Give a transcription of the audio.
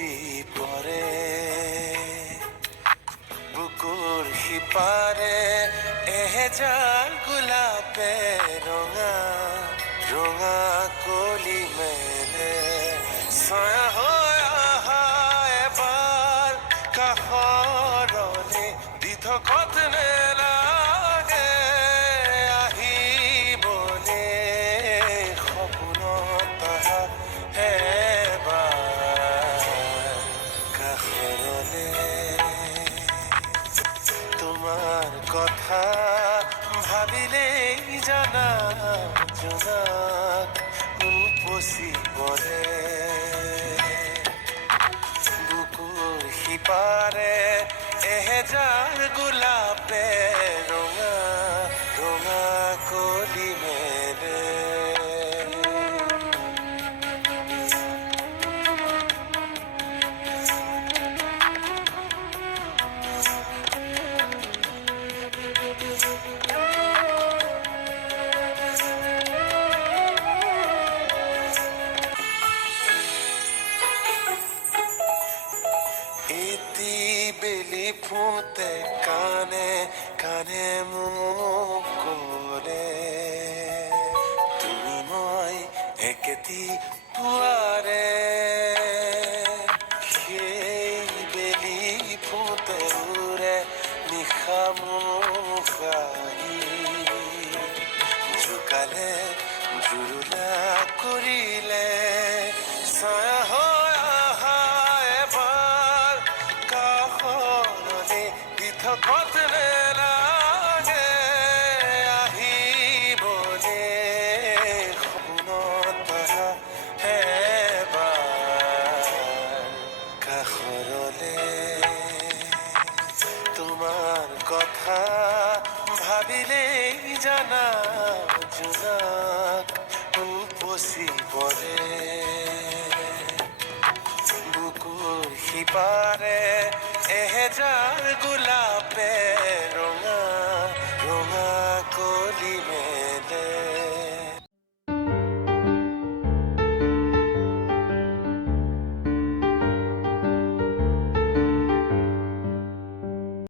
উপচি পৰে বুকুৰ সিপাৰে এহেজাৰ গোলাপে ৰঙা ৰঙা কলি মেলে ছায়া হৈ আহা এবাৰ কাষৰলে দি থকত নেলাগে আহিবলে সপোনত আহা এবাৰ কাষৰলে তোমাৰ কথা ভাবিলেই জানা জোনাক উপচি পৰে বুকুৰ সিপাৰে এহেজাৰ গোলাপে ৰঙা ৰঙা কলি মেলে ইতি বেলি ফুটে কানে কানে মোক ক'লে তুমি মই একেটি পুৱাৰে সেই বেলি ফুটে উৰে নিশা মোক আহি জোকালে জুৰুলা কৰিলে ছায়া হৈ আহা এবাৰ কাষৰলে দি থকত নেলাগে আহিবলে সপোনত আহা এবাৰ কাষৰলে তোমাৰ কথা ভাবিলেই জানা জোনাক উপচি